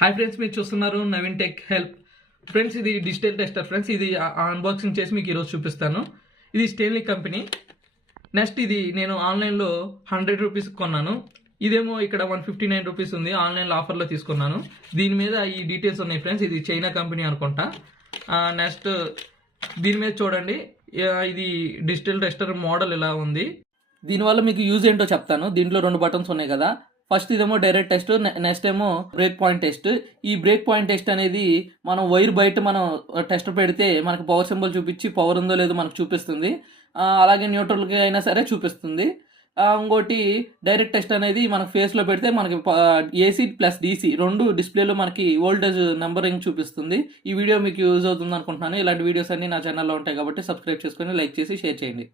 Hi friends, మీరు చూస్తున్నారు Naveen tech help. Friends, ఇది డిజిటల్ టెస్టర్. ఫ్రెండ్స్, ఇది అన్బాక్సింగ్ చేసి మీకు ఈరోజు చూపిస్తాను. ఇది స్టెయిన్లీ కంపెనీ. నెక్స్ట్, ఇది నేను ఆన్లైన్లో 100 రూపీస్ కొన్నాను. ఇదేమో ఇక్కడ 159 రూపీస్ ఉంది. ఆన్లైన్లో ఆఫర్లో తీసుకున్నాను. దీని మీద ఈ డీటెయిల్స్ ఉన్నాయి ఫ్రెండ్స్. ఇది చైనా కంపెనీ అనుకుంటా. నెక్స్ట్, దీని మీద చూడండి, ఇది డిజిటల్ టెస్టర్ మోడల్ ఇలా ఉంది. దీనివల్ల మీకు యూజ్ ఏంటో చెప్తాను. దీంట్లో 2 బటన్స్ ఉన్నాయి కదా. ఫస్ట్ ఇదేమో డైరెక్ట్ టెస్ట్, నెక్స్ట్ ఏమో బ్రేక్ పాయింట్ టెస్ట్. ఈ బ్రేక్ పాయింట్ టెస్ట్ అనేది మనం వైర్ బయట మనం టెస్ట్ పెడితే మనకు పవర్ సింబల్ చూపించి పవర్ ఉందో లేదో మనకు చూపిస్తుంది. అలాగే న్యూట్రల్కి అయినా సరే చూపిస్తుంది. ఇంకోటి డైరెక్ట్ టెస్ట్ అనేది మనకు ఫేస్లో పెడితే మనకి ఏసీ ప్లస్ డీసీ 2 డిస్ప్లేలో మనకి వోల్టేజ్ నెంబరింగ్ చూపిస్తుంది. ఈ వీడియో మీకు యూజ్ అవుతుంది అనుకుంటున్నాను. ఇలాంటి వీడియోస్ అన్ని నా ఛానల్లో ఉంటాయి కాబట్టి సబ్స్క్రైబ్ చేసుకొని లైక్ చేసి షేర్ చేయండి.